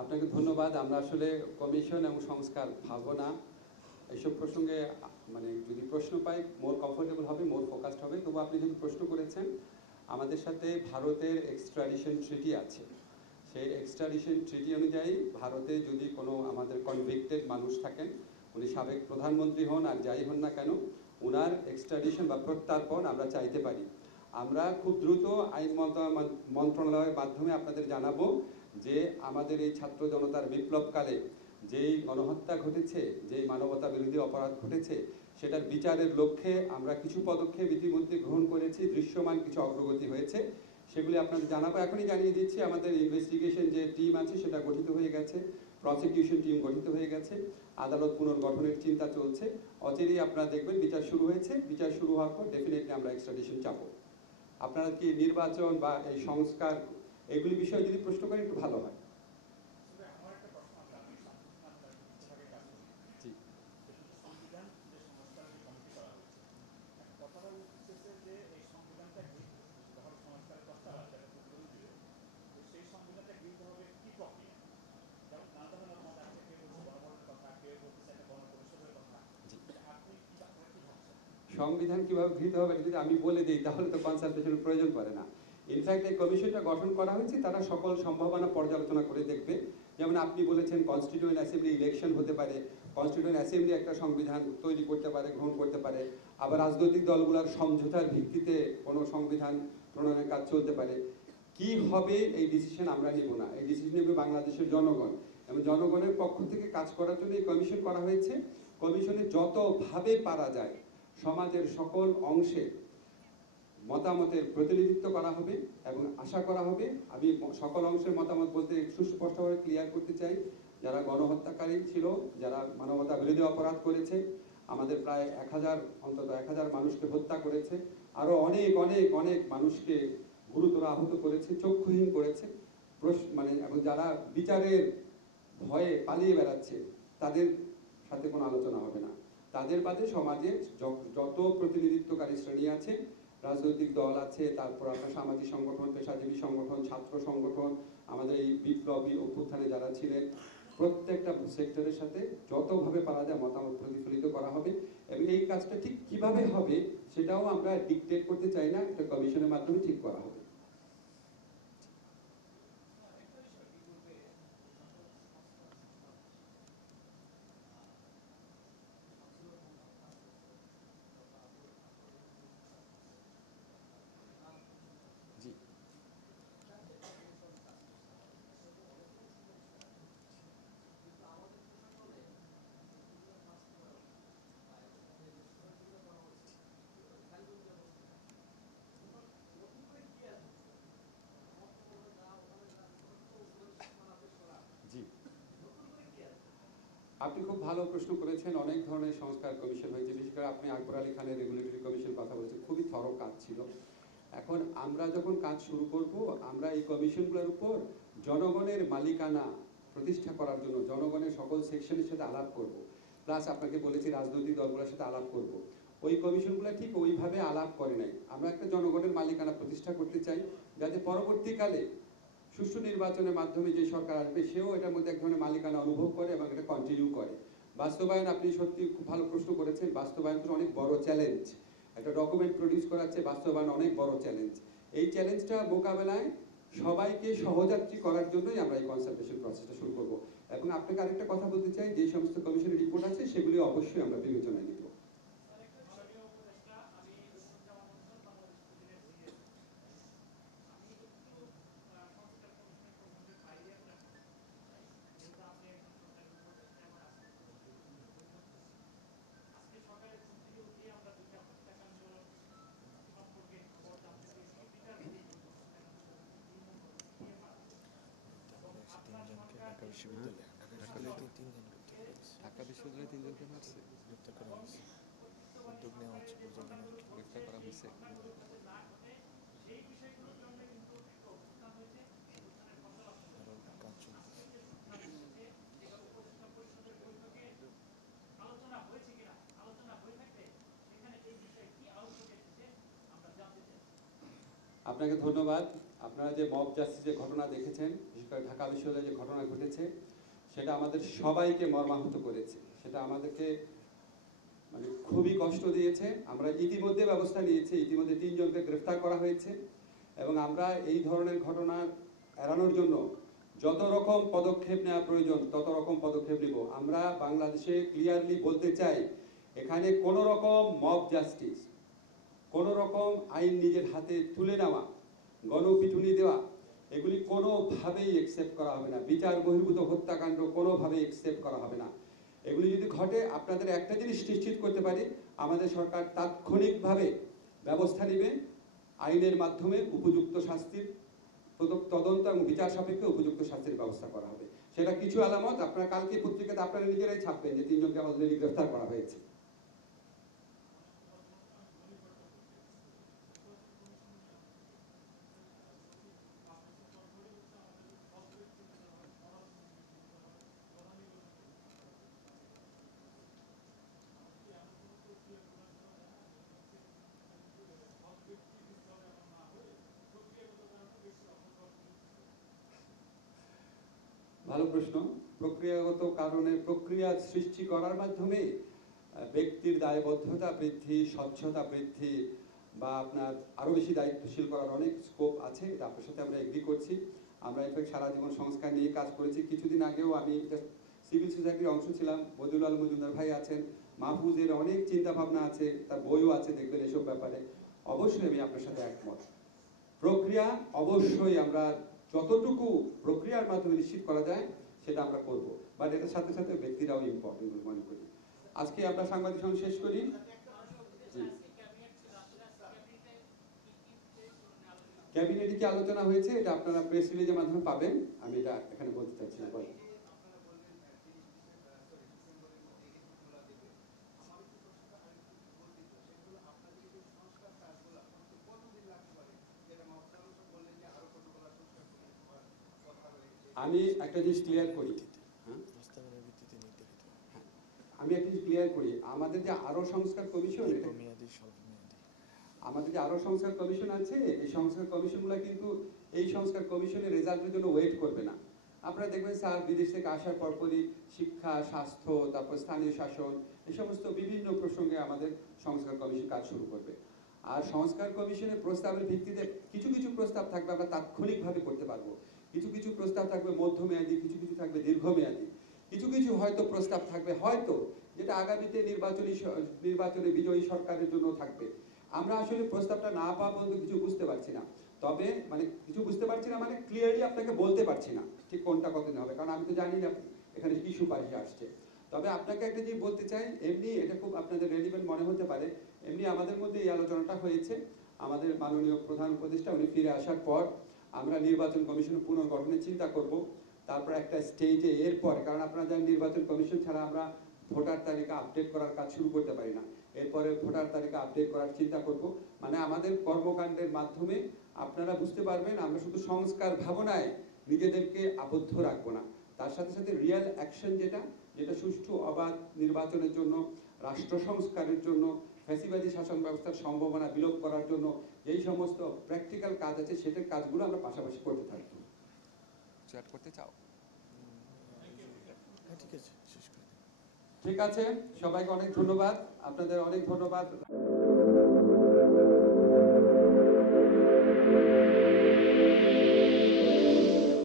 আপনাকে ধন্যবাদ। আমরা আসলে কমিশন এবং সংস্কার ভাববো না এইসব প্রসঙ্গে। মানে যদি প্রশ্ন পাই মোর কমফোর্টেবল হবে, মোর ফোকাসড হবে। তবু আপনি যদি প্রশ্ন করেছেন, আমাদের সাথে ভারতের এক্সট্রাডিশন ট্রিটি আছে। সেই এক্সট্রাডিশন ট্রিটি অনুযায়ী ভারতে যদি কোনো আমাদের কনভিক্টেড মানুষ থাকেন, উনি সাবেক প্রধানমন্ত্রী হন আর যাই হন না কেন, ওনার এক্সট্রাডিশন বা প্রত্যর্পণ আমরা চাইতে পারি। আমরা খুব দ্রুত আইন মন্ত্রণালয়ের মাধ্যমে আপনাদের জানাবো যে আমাদের এই ছাত্র জনতার বিপ্লবকালে যেই গণহত্যা ঘটেছে, যেই মানবতা বিরোধী অপরাধ ঘটেছে, সেটার বিচারের লক্ষ্যে আমরা কিছু পদক্ষেপ ইতিমধ্যে গ্রহণ করেছি। দৃশ্যমান কিছু অগ্রগতি হয়েছে, সেগুলি আপনাদের জানাবো। এখনই জানিয়ে দিচ্ছি, আমাদের ইনভেস্টিগেশন যে টিম আছে সেটা গঠিত হয়ে গেছে, প্রসিকিউশন টিম গঠিত হয়ে গেছে, আদালত পুনর্গঠনের চিন্তা চলছে। অচিরেই আপনারা দেখবেন বিচার শুরু হয়েছে। বিচার শুরু হওয়ার পর ডেফিনেটলি আমরা এক্সট্রাডিশন চাবো। আপনারা কি নির্বাচন বা এই সংস্কার এগুলি বিষয়ে যদি প্রশ্ন করেন একটু ভালো হয়। সংবিধান কিভাবে গৃহীত হবে যদি আমি বলে দিই, তাহলে তো কনসালটেশনের প্রয়োজন পড়ে না। ইনফ্যাক্ট এই কমিশনটা গঠন করা হয়েছে, তারা সকল সম্ভাবনা পর্যালোচনা করে দেখবে। যেমন আপনি বলেছেন কনস্টিটিউয়েন্ট অ্যাসেম্বলি ইলেকশন হতে পারে, কনস্টিটিউয়েন্ট অ্যাসেম্বলি একটা সংবিধান তৈরি করতে পারে, গ্রহণ করতে পারে। আবার রাজনৈতিক দলগুলোর সমঝোতার ভিত্তিতে কোনো সংবিধান প্রণয়নের কাজ চলতে পারে। কি হবে এই ডিসিশন আমরা নিব না, এই ডিসিশন নেবে বাংলাদেশের জনগণ। এবং জনগণের পক্ষ থেকে কাজ করার জন্য এই কমিশন করা হয়েছে। কমিশনে যতভাবে পারা যায় সমাজের সকল অংশে মতামতের প্রতিনিধিত্ব করা হবে এবং আশা করা হবে, আমি সকল অংশের মতামত বলতে সুস্পষ্টভাবে ক্লিয়ার করতে চাই, যারা গণহত্যাকারী ছিল, যারা মানবতা বিরোধী অপরাধ করেছে, আমাদের প্রায় 1000 অন্তত 1000 মানুষকে হত্যা করেছে, আরো অনেক অনেক অনেক মানুষকে গুরুতর আহত করেছে, চক্ষুহীন করেছে, মানে এবং যারা বিচারের ভয়ে পালিয়ে বেড়াচ্ছে, তাদের সাথে কোনো আলোচনা হবে না। তাদের বাদে সমাজে যত প্রতিনিধিত্বকারী শ্রেণী আছে, রাজনৈতিক দল আছে, তারপর আপনার সামাজিক সংগঠন, পেশাজীবী সংগঠন, ছাত্র সংগঠন, আমাদের এই বিপ্লবী অভ্যুত্থানে যারা ছিলেন, প্রত্যেকটা সেক্টরের সাথে যতভাবে পারা যায় মতামত প্রতিফলিত করা হবে। এবং এই কাজটা ঠিক কিভাবে হবে সেটাও আমরা ডিকটেট করতে চাই না, একটা কমিশনের মাধ্যমে ঠিক করা হবে। আপনি খুব ভালো প্রশ্ন করেছেন। অনেক ধরনের সংস্কার কমিশন হয়েছে, বিশেষ করে আপনি আকবর আলী খানের রেগুলেটরি কমিশন কথা বলছেন, খুবই থরো কাজ ছিল। এখন আমরা যখন কাজ শুরু করব, আমরা এই কমিশনগুলোর উপর জনগণের মালিকানা প্রতিষ্ঠা করার জন্য জনগণের সকল সেকশনের সাথে আলাপ করব। প্লাস আপনাকে বলেছি রাজনৈতিক দলগুলোর সাথে আলাপ করব। ওই কমিশনগুলো ঠিক ওইভাবে আলাপ করে নাই। আমরা একটা জনগণের মালিকানা প্রতিষ্ঠা করতে চাই, যাতে পরবর্তীকালে সুষ্ঠু নির্বাচনের মাধ্যমে যে সরকার আসবে সেও এটার মধ্যে এক ধরনের মালিকানা অনুভব করে এবং এটা কন্টিনিউ করে। বাস্তবায়ন, আপনি সত্যি খুব ভালো প্রশ্ন করেছেন। বাস্তবায়ন তো অনেক বড় চ্যালেঞ্জ। একটা ডকুমেন্ট প্রডিউস করাচ্ছে, বাস্তবায়ন অনেক বড় চ্যালেঞ্জ। এই চ্যালেঞ্জটা মোকাবেলায় সবাইকে সহযাত্রী করার জন্যই আমরা এই কনসালটেশন প্রসেসটা শুরু করব। এবং আপনাকে আরেকটা কথা বলতে চাই, যে সমস্ত কমিশনের রিপোর্ট আছে সেগুলি অবশ্যই আমরা বিবেচনায় নিব। ঢাকা বিশ্ববিদ্যালয়ে ঢাকা বিশ্ববিদ্যালয়ে তিনজনকে মারছে, গ্রেপ্তার করা হয়েছে, উদ্যোগ নেওয়া হচ্ছে, গ্রেপ্তার করা হয়েছে। আরও কাজ চলতেছে। আপনাকে ধন্যবাদ। আপনারা যে মব জাস্টিসের ঘটনা দেখেছেন, করে ঢাকা বিশ্ববিদ্যালয়ে যে ঘটনা ঘটেছে সেটা আমাদের সবাইকে মর্মাহত করেছে, সেটা আমাদেরকে মানে খুবই কষ্ট দিয়েছে। আমরা ইতিমধ্যে ব্যবস্থা নিয়েছি, ইতিমধ্যে 3 জনকে গ্রেফতার করা হয়েছে এবং আমরা এই ধরনের ঘটনা এড়ানোর জন্য যত রকম পদক্ষেপ নেওয়া প্রয়োজন তত রকম পদক্ষেপ নেব। আমরা বাংলাদেশে ক্লিয়ারলি বলতে চাই, এখানে কোনো রকম মব জাস্টিস, কোনো রকম আইন নিজের হাতে তুলে নেওয়া, গণপিটুনি দেওয়া, এগুলি কোনোভাবেই একসেপ্ট করা হবে না। বিচার বহির্ভূত হত্যাকাণ্ড কোনোভাবেই একসেপ্ট করা হবে না। এগুলি যদি ঘটে, আপনাদের একটা জিনিস নিশ্চিত করতে পারি, আমাদের সরকার তাৎক্ষণিকভাবে ব্যবস্থা নেবে, আইনের মাধ্যমে উপযুক্ত শাস্তির তদন্ত এবং বিচার সাপেক্ষে উপযুক্ত শাস্তির ব্যবস্থা করা হবে। সেটা কিছু আলামত আপনারা কালকে পত্রিকাতে আপনারা নিজেরাই ছাপবেন যে 3 জনকে অলরেডি গ্রেফতার করা হয়েছে। ভালো প্রশ্ন। প্রক্রিয়াগত কারণে প্রক্রিয়া সৃষ্টি করার মাধ্যমে ব্যক্তির দায়বদ্ধতা বৃদ্ধি, স্বচ্ছতা বৃদ্ধি বা আপনার আরও বেশি দায়িত্বশীল করার অনেক স্কোপ আছে, এটা আপনার সাথে আমরা এগ্রি করছি। আমরা ইনফ্যাক্ট সারা জীবন সংস্কার নিয়ে কাজ করেছি। কিছুদিন আগেও আমি সিভিল সোসাইটির অংশ ছিলাম, বদিউল আল মজুমদার ভাই আছেন, মাহফুজের অনেক চিন্তা ভাবনা আছে, তার বইও আছে, দেখবেন এসব ব্যাপারে। অবশ্যই আমি আপনার সাথে একমত। প্রক্রিয়া অবশ্যই আমরা যতটুকু প্রক্রিয়ার মাধ্যমে নিশ্চিত করা যায় সেটা আমরা করব, বাট এটার সাথে সাথে ব্যক্তিরাও ইম্পর্টেন্ট বলে মনে করি। আজকে আমরা সাংবাদিক সম্মেলন শেষ করি। ক্যাবিনেটে কি আলোচনা হয়েছে এটা আপনারা প্রেস রিলিজের মাধ্যমে পাবেন, আমি এটা এখানে বলতে চাচ্ছি না। আমি একটা জিনিস ক্লিয়ার করি, প্রস্তাবনার ভিত্তিতে নির্ধারিত আমি একটা জিনিস ক্লিয়ার করি, আমাদের যে আরো সংস্কার কমিশন, দীর্ঘমেয়াদী স্বল্পমেয়াদী আমাদের যে আরো সংস্কার কমিশন আছে, এই সংস্কার কমিশনগুলো কিন্তু এই সংস্কার কমিশনের রেজাল্টের জন্য ওয়েট করবে না। আপনারা দেখবেন স্যার বিদেশ থেকে আসার পরপরই শিক্ষা, স্বাস্থ্য, তারপর স্থানীয় শাসন, এই সমস্ত বিভিন্ন প্রসঙ্গে আমাদের সংস্কার কমিশন কাজ শুরু করবে। আর সংস্কার কমিশনের প্রস্তাবের ভিত্তিতে কিছু কিছু প্রস্তাব থাকবে আমরা তাৎক্ষণিকভাবে করতে পারবো, কিছু কিছু প্রস্তাব থাকবে মধ্যমেয়াদী, কিছু কিছু থাকবে দীর্ঘমেয়াদী, কিছু কিছু হয়তো প্রস্তাব থাকবে হয়তো যেটা আগামীতে নির্বাচনে বিজয়ী সরকারের জন্য থাকবে। আমরা আসলে প্রস্তাবটা না পাওয়া পর্যন্ত কিছু বুঝতে পারছি না, তবে মানে কিছু বুঝতে পারছি না মানে ক্লিয়ারলি আপনাকে বলতে পারছি না ঠিক কোনটা কতদিন হবে, কারণ আমি তো জানি না এখানে কি সুপারিশ আসছে। তবে আপনাকে একটা জিনিস বলতে চাই, এমনি এটা খুব আপনাদের রেলিভেন্ট মনে হতে পারে, এমনি আমাদের মধ্যে এই আলোচনাটা হয়েছে। আমাদের মাননীয় প্রধান উপদেষ্টা উনি ফিরে আসার পর আমরা নির্বাচন কমিশন পুনর্গঠনের চিন্তা করব। তারপর একটা স্টেজে এরপর, কারণ আপনারা জানেন নির্বাচন কমিশন ছাড়া আমরা ভোটার তালিকা আপডেট করার কাজ শুরু করতে পারি না। এরপরে ভোটার তালিকা আপডেট করার চিন্তা করব। মানে আমাদের কর্মকাণ্ডের মাধ্যমে আপনারা বুঝতে পারবেন আমরা শুধু সংস্কার ভাবনায় নিজেদেরকে আবদ্ধ রাখবো না, তার সাথে সাথে রিয়েল অ্যাকশন যেটা সুষ্ঠু অবাধ নির্বাচনের জন্য, রাষ্ট্র সংস্কারের জন্য, ফ্যাসিবাদী শাসন ব্যবস্থার সম্ভাবনা বিলোপ করার জন্য যেই সমস্ত প্র্যাকটিক্যাল কাজ আছে সেটার কাজগুলো আমরা পাশাপাশি করতে থাকবো। চ্যাট করতে চাও? ঠিক আছে, শেষ করে দিন। ঠিক আছে, সবাইকে অনেক ধন্যবাদ, আপনাদের অনেক ধন্যবাদ।